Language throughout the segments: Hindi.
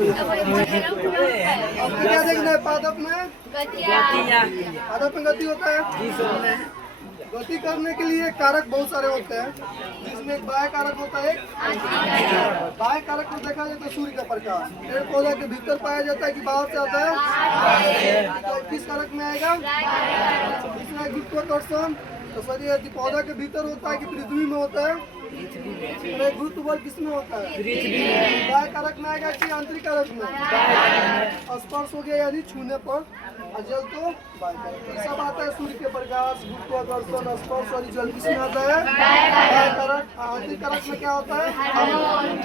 आपको क्या देखना है पादप में? पादप में गति होता है। गति करने के लिए कारक बहुत सारे होते हैं, जिसमें एक बाह्य कारक होता है, बाह्य कारक को देखा जाए तो सूर्य का प्रकाश पेड़ पौधा के भीतर पाया जाता है कि बाहर से आता है। तो किस कारक में आएगा? दूसरा गुरुत्वाकर्षण। तो सर यदि पौधा के भीतर होता है कि पृथ्वी में होता है? गुरुत्व बल किसमें होता है? बाह्य कारक में आएगा कि आंतरिक कारक में? स्पर्श हो गया यानी छूने पर, और जल तो बाह्य कारक। सब आता है सूर्य के प्रकाश, गुरुत्वाकर्षण, स्पर्श और जल किसमें आता है? बाह्य कारक। आंतरिक कारक में क्या होता है?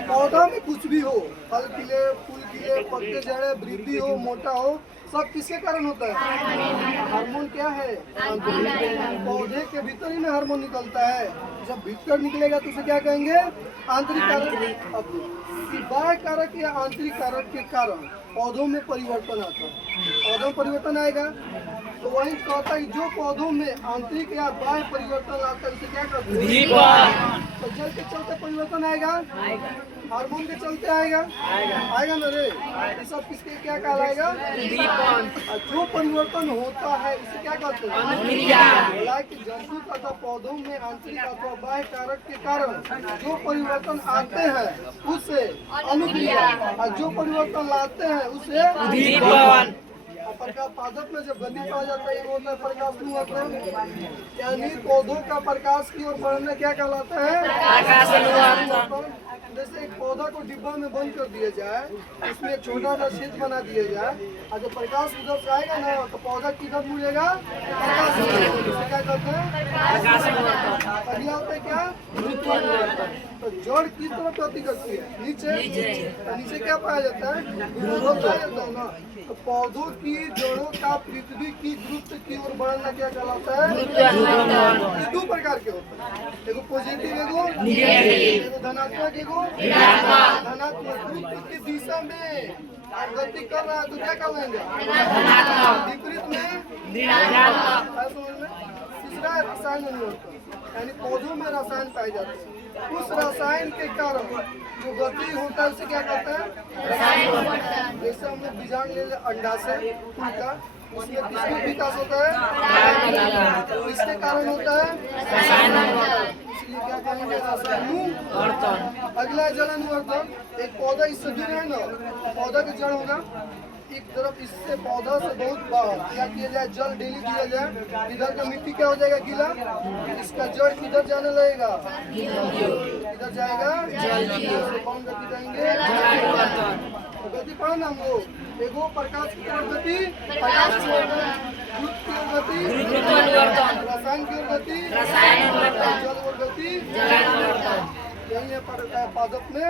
पौधा में कुछ भी हो, फल खिले, फूल खिले, पत्ते झड़े, वृद्धि हो, मोटा हो, सब किसके कारण होता है? हार्मोन क्या है? पौधे के भीतर ही में हार्मोन निकलता है। जब भीतर निकलेगा तो उसे क्या कहेंगे? आंतरिक कारक। बाह्य कारक या आंतरिक कारक के कारण पौधों में परिवर्तन आता है। पौधों में परिवर्तन आएगा तो वही कहता है जो पौधों में आंतरिक या बाह्य परिवर्तन आता है उसे क्या कहते हैं? तो जल के चलते परिवर्तन आएगा, हार्मोन के चलते आएगा ना रे। ये सब किसके क्या कहलाएगा? जो परिवर्तन होता है उसे क्या कहते हैं? हालांकि जंतु तथा पौधों में आंतरिक अथवा बाह्य कारक के कारण जो परिवर्तन आते हैं उसे अनुक्रिया, और जो परिवर्तन लाते हैं उसे उद्दीपन। प्रकाश पादप में जब गति पाया जाता है वो होता है प्रकाशानुवर्तन, यानी पौधों का प्रकाश की ओर बढ़ना क्या कहलाता है? प्रकाशानुवर्तन। जैसे एक पौधा को डिब्बा में बंद कर दिया जाए, उसमें एक छोटा सा छेद बना दिया जाए, और जब प्रकाश उधर से आएगा ना तो पौधा किधर मुड़ेगा? प्रकाश। क्या कहते हैं? अगला होता है क्या? गुरुत्वाकर्षण। तो जड़ किस तरफ गति करती है? नीचे। तो नीचे क्या पाया जाता है? गुरुत्व पाया जाता है ना। तो पौधों की जड़ों का पृथ्वी की गुरुत्व की ओर बढ़ना क्या कहलाता है? ये दो प्रकार के होते हैं, एगो पॉजिटिव, एगो धनात्मक, एगो धनात्मक। गुरुत्व की दिशा में गति कर रहा है तो क्या कर लेंगे? विपरीत में तीसरा रसायन अनुवर्तन, यानी पौधों में रसायन पाए जाते हैं। उस रसायन के कारण जो गति होता है उसे क्या कहते हैं? रसायन। जैसे हम लोग बीजांड ले ले अंडा से फूल का, उसमें किसका विकास होता है? तो इसके कारण होता है इसलिए क्या कहेंगे? रसायनानुवर्तन। अगला जल अनुवर्तन। एक पौधा इससे जुड़े है ना, पौधा के जड़ होगा एक तरफ, इससे पौधा से बहुत बाहर क्या किया जाए? जल डेली दिया जाए। इधर का मिट्टी क्या हो जाएगा? गीला। इसका जड़ किधर जाने लगेगा? इधर जाएगा कौन गति कहेंगे? गति पढ़ा ना हम लोग। एगो प्रकाश की ओर गति, प्रकाश की ओर गति, रसायन की ओर गति, जल और गति, यही है पादप में।